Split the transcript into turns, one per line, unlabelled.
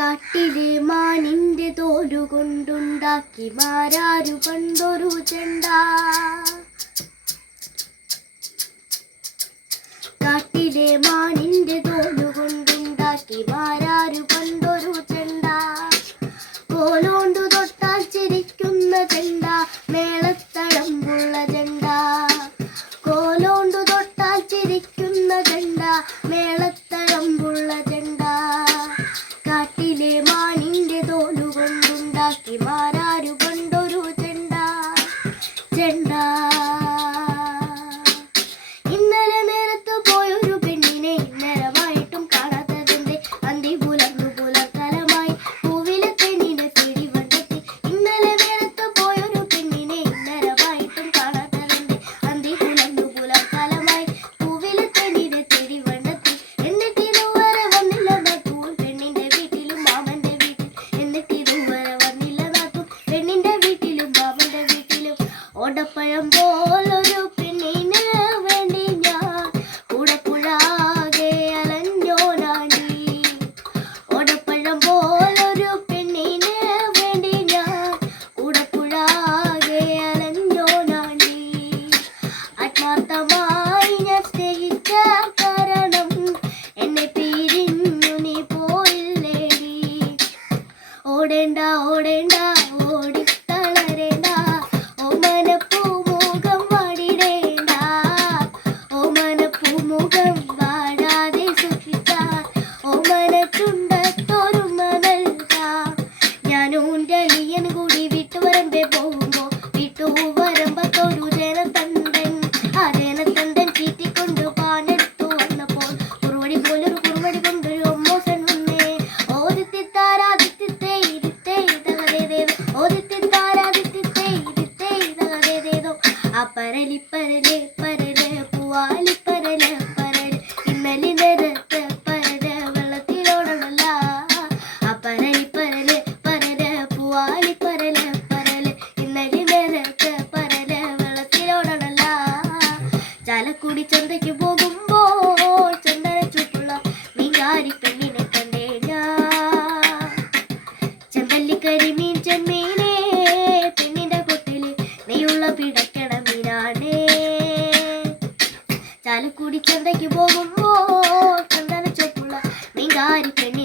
കാട്ടിലെ മാനിന്റെ തോലുകൊണ്ടുണ്ടാക്കി മാരാരു കണ്ടൊരു ചെണ്ട. കാട്ടിലെ മാനിന്റെ ഞാനും ഞാൻ സ്നേഹിച്ച കാരണം എന്നെ പിരിഞ്ഞു നീ ഓടി ഓ മുഖം ഓ മുഖം ഓ ഞാൻ കൂടി വീട്ടുവരമ്പെ പോകുമ്പോൾ വീട്ടുവരം പരലി പരലെ പരലെ പൂവാലി പരലെ പരലെ ഇന്നലി നിരത്തെ പരലെ വെള്ളത്തിലോടണല്ല അപ്പരലി പരലെ പരലെ പൂവാലി പരലെ പരലെ ഇന്നലി നിരത്തെ പരലെ വെള്ളത്തിലോടണല്ല ചാലക്കുടി ചന്തയ്ക്ക് പോകുമ്പോൾ ചന്ദന ചുട്ടുള്ള മീൻകാരി പെണ്ണിനെ കണ്ടേ ചെമ്പല്ലി കരിമീൻ ചെമ്മീൻ ചാലക്കുടി ചന്തയ്ക്ക് പോകുമ്പോൾ ചന്ദന ചൊപ്പുള്ള നീങ്കാരി പെണ്ണി